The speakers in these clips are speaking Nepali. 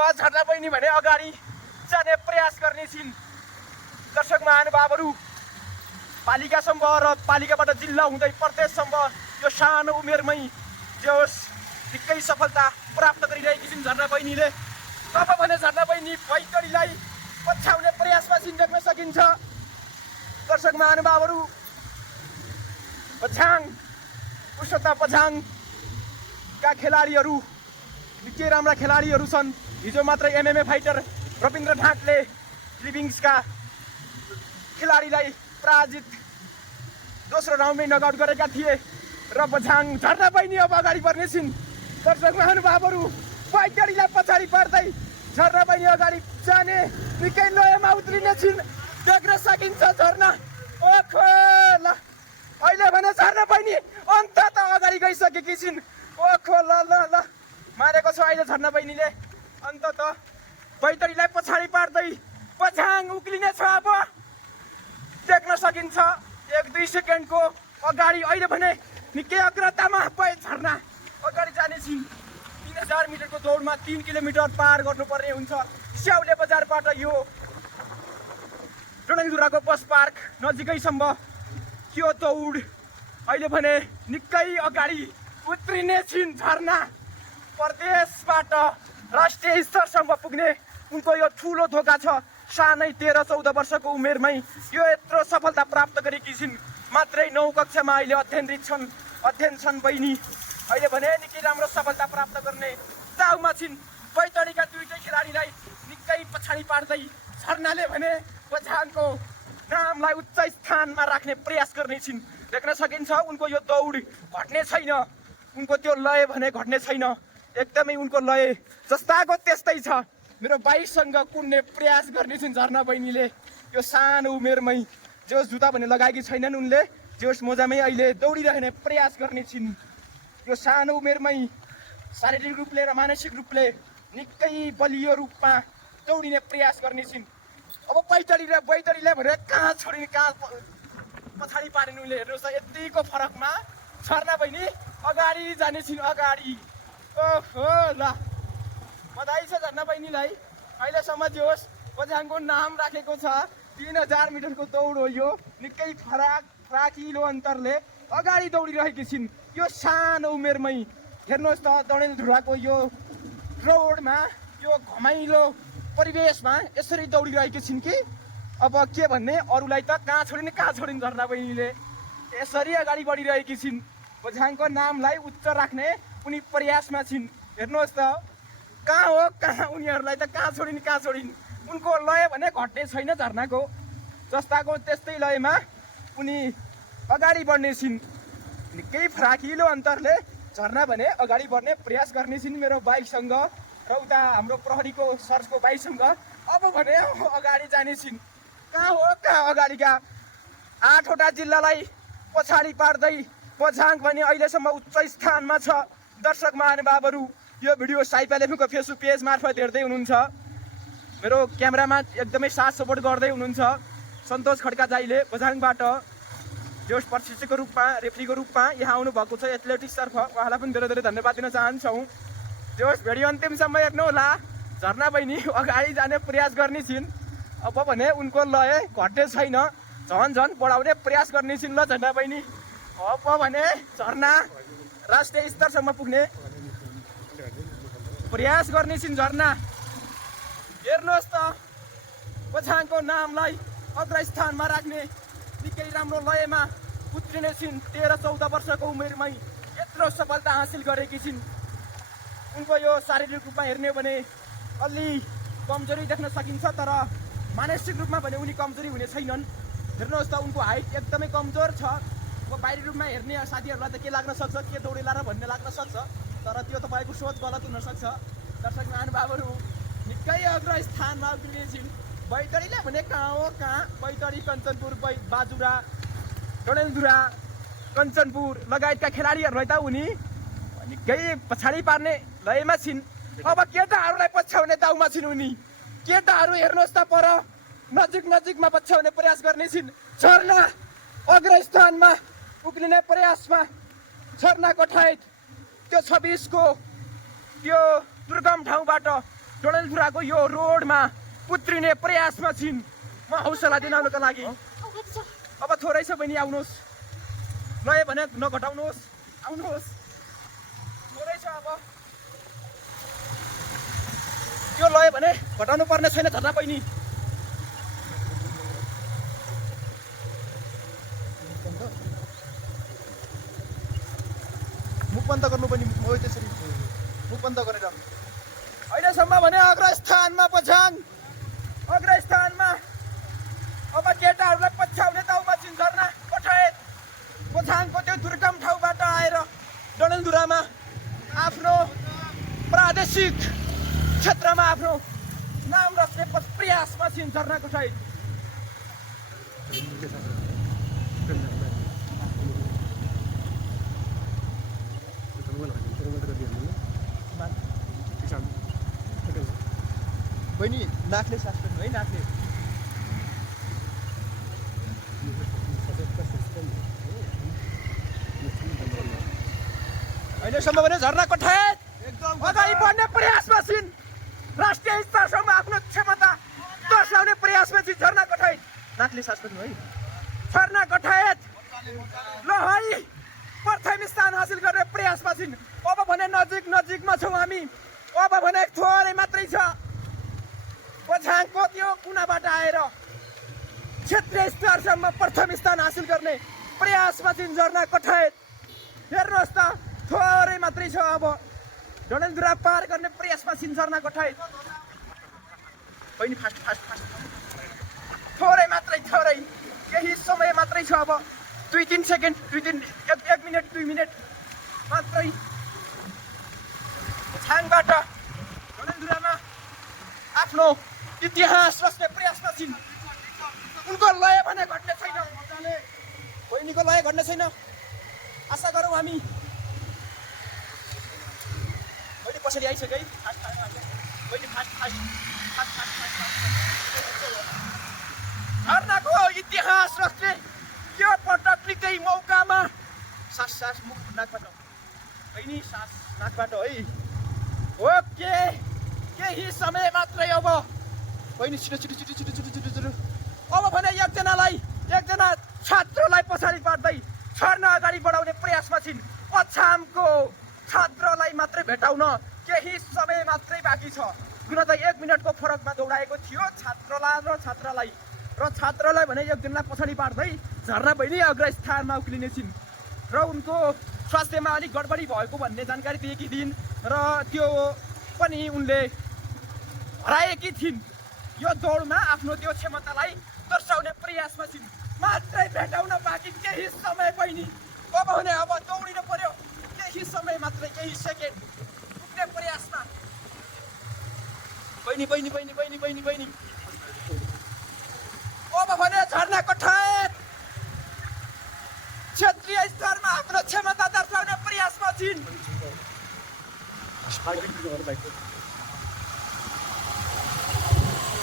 झर्ना बहिनी भने अगाडि जाने प्रयास गर्ने छिन्। दर्शक महानुभावहरू, पालिकासम्म र पालिकाबाट जिल्ला हुँदै प्रदेशसम्म यो सानो उमेरमै जो निकै सफलता प्राप्त गरिरहेकी छिन् झर्ना बहिनीले। तब भने झर्ना बहिनी बैतडीलाई पछ्याउने प्रयासमा छिन् देख्न सकिन्छ। दर्शक महानुभावहरू, पछाङ पुरुषोत्तम पछाङका खेलाडीहरू निकै राम्रा खेलाडीहरू छन्। हिजो मात्र MMA फाइटर रविन्द्र ढाँटले फिलिपिन्सका खेलाडीलाई पराजित दोस्रो राउन्डमै नकआउट गरेका थिए र पछाङ झर्ना बहिनी अब अगाडि बढ्ने छिन्। दर्शक महानुभावहरू, बैतडीलाई पछाडि पार्दै झर्ना बहिनी अगाडि जाने निकै लयमा उत्रिने छिन् देख्न सकिन्छ। झर्ना ओखो ल अहिले भने झर्ना बहिनी अन्तत अगाडि गइसकेकी छिन्। ओखो ल ल ल मारेको छ अहिले झर्ना बहिनीले। अन्तत बैतडीलाई पछाडि पार्दै पछाङ उक्लिने छ अब देख्न सकिन्छ। 1-2 सेकेन्डको अगाडि अहिले भने निकै अग्रतामा झर्ना अगाडि जाने छिन्। 3000 मिटरको दौडमा 3 किलोमिटर पार गर्नुपर्ने हुन्छ। स्याउले बजारबाट यो डडेलधुराको बस पार्क नजिकैसम्म यो दौड अहिले भने निकै अगाडि उत्रिने छिन्। झर्ना प्रदेशबाट राष्ट्रिय स्तरसम्म पुग्ने उनको यो ठुलो धोका छ। सानै 13-14 वर्षको उमेरमै यो यत्रो सफलता प्राप्त गरेकी छिन्। मात्रै 9 कक्षामा अहिले अध्ययन छन् बहिनी। अहिले भने निकै राम्रो सफलता प्राप्त गर्ने दाउमा छिन्। बैतडीका दुईटै खेलाडीलाई निकै पछाडि पार्दै झर्नाले भने पछाङको नामलाई उच्च स्थानमा राख्ने प्रयास गर्ने छिन्। देख्न सकिन्छ उनको यो दौड घट्ने छैन, उनको त्यो लय भने घट्ने छैन। एकदमै उनको लय जस्ताको त्यस्तै छ। मेरो बाइकसँग कुद्ने प्रयास गर्ने छिन् झर्ना बहिनीले। यो सानो उमेरमै जोस जुत्ता भने लगाएकी छैनन् उनले, जोस मोजामै अहिले दौडिरहने प्रयास गर्ने छिन्। यो सानो उमेरमै शारीरिक रूपले र मानसिक रूपले निकै बलियो रूपमा दौडिने प्रयास गर्ने छिन्। अब बैतडीलाई भनेर कहाँ छोडिने कहाँ पछाडि पारिनु उनले। हेर्नुहोस् त यतिको फरकमा झर्ना बहिनी अगाडि जाने छिन्। अगाडि ओहो ल बधाई छ झर्ना बहिनीलाई। अहिलेसम्म जे होस् पछाङको नाम राखेको छ। 3000 मिटरको दौड हो यो। निकै फराकिलो अन्तरले अगाडि दौडिरहेकी छिन् यो सानो उमेरमै। हेर्नुहोस् त डडेलधुराको यो रोडमा यो घमाइलो परिवेशमा यसरी दौडिरहेकी छिन् कि अब के भन्ने। अरूलाई त कहाँ छोडिन् झर्ना बहिनीले। यसरी अगाडि बढिरहेकी छिन्। पछाङको नामलाई उच्च राख्ने उनी प्रयासमा छिन्। हेर्नुहोस् त कहाँ उनीहरूलाई त कहाँ छोडिन्। उनको लय भने घट्ने छैन। झर्नाको जस्ताको त्यस्तै लयमा उनी अगाडि बढ्ने छिन्। निकै फराकिलो अन्तरले झर्ना भने अगाडि बढ्ने प्रयास गर्ने छिन् मेरो बाइकसँग र उता हाम्रो प्रहरीको सर्चको बाइकसँग। अब भने अगाडि जाने छिन्। कहाँ अगाडिका 8वटा जिल्लालाई पछाडि पार्दै पछाङ भने अहिलेसम्म उच्च स्थानमा छ। दर्शक महानुभावहरू, यो भिडियो साइपालेफको फेसबुक पेज मार्फत हेर्दै हुनुहुन्छ। मेरो क्यामेरामा एकदमै साथ सपोर्ट गर्दै हुनुहुन्छ सन्तोष खड्का दाइले पछाङबाट जोस प्रशिक्षकको रूपमा रेफ्रीको रूपमा यहाँ आउनुभएको छ एथलेटिक्सतर्फ। उहाँलाई पनि धेरै धेरै धन्यवाद दिन चाहन्छौँ। जोस भिडियो अन्तिमसम्म हेर्नुहोला। झर्ना बहिनी अगाडि जाने प्रयास गर्ने छिन्। अब भने उनको लय घट्ने छैन, झन् बढाउने प्रयास गर्ने छिन् ल झर्ना बहिनी। अब भने झर्ना राष्ट्रिय स्तरसम्म पुग्ने प्रयास गर्ने छिन् झर्ना। हेर्नुहोस् त पछाङको नामलाई अग्रस्थानमा राख्ने निकै राम्रो लयमा उत्रिने छिन्। 13-14 वर्षको उमेरमै यत्रो सफलता हासिल गरेकी छिन्। उनको यो शारीरिक रूपमा हेर्ने भने अलि कमजोरी देख्न सकिन्छ, तर मानसिक रूपमा भने उनी कमजोरी हुने छैनन्। हेर्नुहोस् त उनको हाइट एकदमै कमजोर छ। अब बाहिरी रूपमा हेर्ने साथीहरूलाई त के लाग्न सक्छ, के दौडेला र भन्ने लाग्न सक्छ, तर त्यो तपाईँको सोच गलत हुनसक्छ। दर्शक महानुभावहरू, निकै अग्रस्थानमा उक्लिने छिन्। बैतडीलाई भने कहाँ बैतडी, कञ्चनपुर, बाजुरा, डडेलधुरा, कञ्चनपुर लगायतका खेलाडीहरूलाई त उनी निकै पछाडि पार्ने लयमा छिन्। अब केटाहरूलाई पछ्याउने दाउमा छिन् उनी। केटाहरू हेर्नुहोस् त पर नजिकमा पछ्याउने प्रयास गर्ने छिन्। झर्ना अग्रस्थानमा उक्लिने प्रयासमा झर्ना कठायत त्यो 26 को त्यो दुर्गम ठाउँबाट डडेलधुराको यो रोडमा उत्रिने प्रयासमा छिन्। म हौसला दिलाउनका लागि अब थोरै छ बहिनी, आउनुहोस्। लय भने नघटाउनुहोस्, आउनुहोस्। थोरै छ अब, त्यो लय भने घटाउनु पर्ने छैन झर्ना बहिनी। मुख बन्द गर्नु पनि हो त्यसरी, मुख बन्द गरेर। अहिलेसम्म भने अग्रस्थानमा पछाङ, अग्रस्थानमा अब केटाहरूलाई पछ्याउने दाउमा छिन् झर्ना कठायत। पछाङको त्यो दुर्गम ठाउँबाट आएर डडेलधुरामा आफ्नो प्रादेशिक क्षेत्रमा आफ्नो नाम राख्ने प्रयासमा छिन् झर्ना कठायत। बहिनी नाकले सास फेर्नु है, नाकले। अहिलेसम्म भने झर्ना कठायत अगाडि बढ्ने प्रयासमा छिन्। राष्ट्रिय स्तरसम्म आफ्नो क्षमता दर्शाउने प्रयासमा छिन् झर्ना कठायत। नाकले सास फेर्नु है। झर्ना कठायत ल है प्रथम स्थान हासिल गर्ने प्रयासमा छिन्। अब भने नजिकमा छौँ हामी। अब भने थोरै मात्रै छ। पछाङको त्यो कुनाबाट आएर क्षेत्रीय स्तरसम्म प्रथम स्थान हासिल गर्ने प्रयासमा छिन् झर्ना कठायत। हेर्नुहोस् त, थोरै मात्रै छ। अब डडेलधुरा पार गर्ने प्रयासमा छिन् झर्ना कठायत। बहिनी फास्ट फास्ट फास्ट, थोरै मात्रै, थोरै केही समय मात्रै छ। अब 2-3 सेकेन्ड, 1 मिनट 2 मिनट मात्रै। छाङबाट डडेलधुरामा आफ्नो इतिहास रच्ने प्रयासमा छिन्। उनको लय भने घट्ने छैन, बहिनीको लय घट्ने छैन आशा गरौँ हामी। बहिनी पछाडि आइसक्यो है, बहिनी fast fast fast fast fast. झर्नाको इतिहास रच्ने यो पटक निकै मौकामा। सास सास मुख नाकबाट, बहिनी सास नाकबाट है। ओके, केही समय मात्रै अब। बहिनी छिटो छिटो छिटो छिटो छिटो छिटो छिटो। अब भने एकजना छात्रलाई पछाडि पार्दै झर्ना अगाडि बढाउने प्रयासमा छिन्। अछामको छात्रलाई मात्रै भेटाउन केही समय मात्रै बाँकी छ। हुन त 1 मिनटको फरकमा दौडाएको थियो छात्रलाई भने एकजनालाई पछाडि पार्दै झर्ना बहिनी अग्रस्थानमा उक्लिने छिन्। र उनको स्वास्थ्यमा अलिक गडबडी भएको भन्ने जानकारी दिएकी थिइन् र त्यो पनि उनले हराएकी थिइन्। यो दौडमा आफ्नो त्यो क्षमतालाई दर्शाउने प्रयासमा छिन्। मात्रै भेटाउन बाँकी केही समय बहिनी। अब भने अब दौडिनु पर्यो। केही समय मात्रै, केही सेकेन्ड पुग्ने प्रयासमा। बहिनी बहिनी बहिनी बहिनी बहिनी बहिनी। अब भने झर्ना कठायत क्षेत्रीय स्तरमा आफ्नो क्षमता दर्शाउने प्रयासमा छिन्।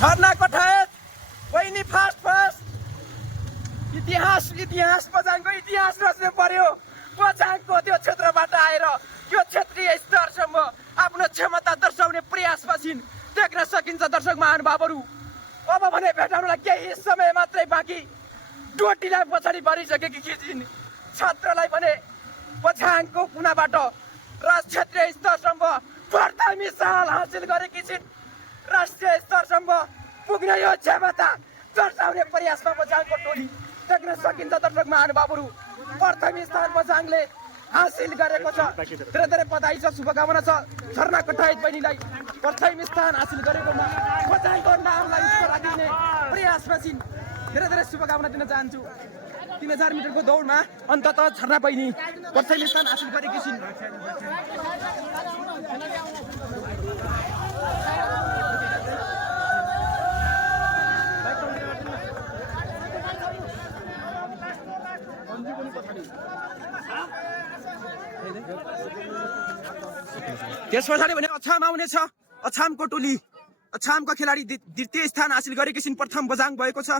झर्ना कठायत बहिनी फास्ट फास्ट। इतिहास पछाङको इतिहास रच्नु पर्यो। पछाङको त्यो क्षेत्रबाट आएर यो क्षेत्रीय स्तरसम्म आफ्नो क्षमता दर्शाउने प्रयासमा छिन्। देख्न सकिन्छ दर्शक महानुभावहरू। अब भने भेटाउनलाई केही समय मात्रै बाँकी। डोटीलाई पछाडि पारिसकेकी छिन्। छात्रलाई भने पछाङको कुनाबाट र क्षेत्रीय स्तरसम्म प्रथम स्थान हासिल गरेकी छिन्। राष्ट्रिय स्तरसम्म पुग्ने यो क्षमता दर्शाउने प्रयासमा पछाङको टोली। देख्न सकिन्छ दर्शक महानुभावहरू। प्रथम स्थान पछाङले हासिल गरेको छ। धेरै धेरै बधाई छ, शुभकामना छ झर्ना कठायत बहिनीलाई। प्रथम स्थान हासिल गरेकोमा पछाङको नामलाई उच्च राखिने प्रयासमा छिन्। धेरै धेरै शुभकामना दिन चाहन्छु। 3000 मिटरको दौडमा अन्ततः झर्ना बहिनी प्रथम स्थान हासिल गरेकी छिन्। त्यस पछाडि भने अछाम आउनेछ। अछामको टोली, अछामका खेलाडी द्वितीय स्थान हासिल गरेकी छिन्। प्रथम बझाङ भएको छ।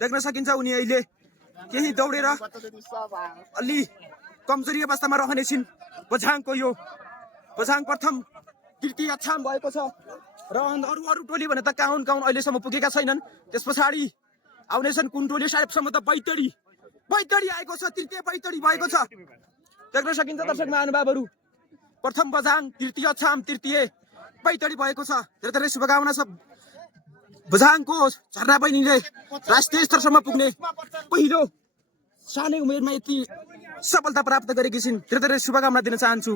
देख्न सकिन्छ उनी अहिले केही दौडेर अलि कमजोरी अवस्थामा रहने छिन्। बझाङको यो बझाङ प्रथम, तृतीय अछाम भएको छ। र अरू अरू टोली भने त काउन अहिलेसम्म पुगेका छैनन्। त्यस पछाडि आउनेछन् कुन टोली सायदसम्म त बैतडी आएको छ, तृतीय बैतडी भएको छ। देख्न सकिन्छ दर्शक महानुभावहरू, प्रथम बझाङ, तृतीय छाम, तृतीय बैतडी भएको छ। धेरै धेरै शुभकामना छ। बझाङको झरना बहिनीले राष्ट्रिय स्तरसम्म पुग्ने पहिलो सानै उमेरमा यति सफलता प्राप्त गरेकी छिन्। धेरै धेरै शुभकामना दिन चाहन्छु।